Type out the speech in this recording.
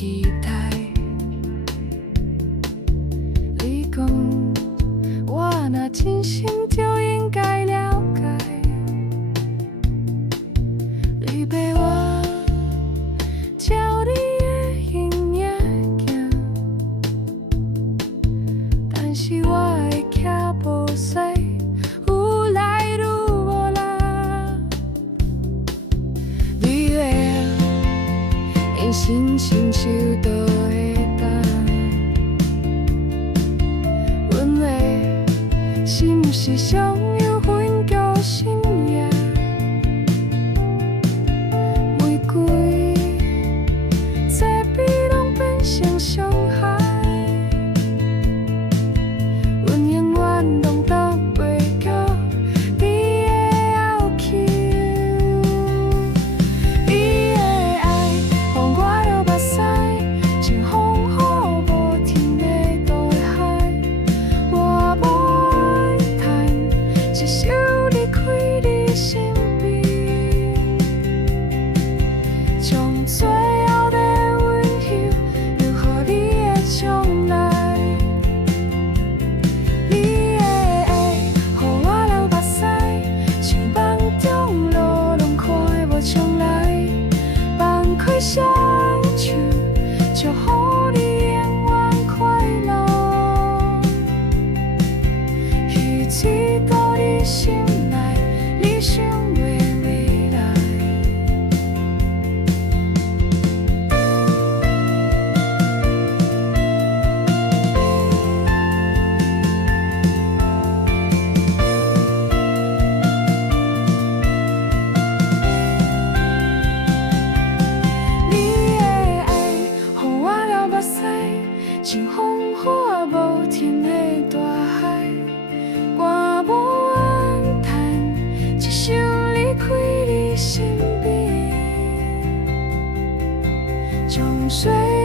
期待。你讲我若真心就应该了解，你陪我照你的形影行，但是我的脚步细，愈来愈无力。你的用心亲手都会当，阮的心是想要分叫心野，玫瑰这比拢变成伤害，阮永远拢等袂到你的后口。你的爱，予我流目屎，像风雨无停的大海。我无谈，一手离开你身边，将最后的温柔留予你的将来。你的爱，予我流目屎，像梦中路拢看无将来。放开双手，祝福你永远快乐。彼此到你心内，理想的未来。你的爱，予我流目屎，像风雨无停的大海。我无怨叹，一手离开你身边，将水。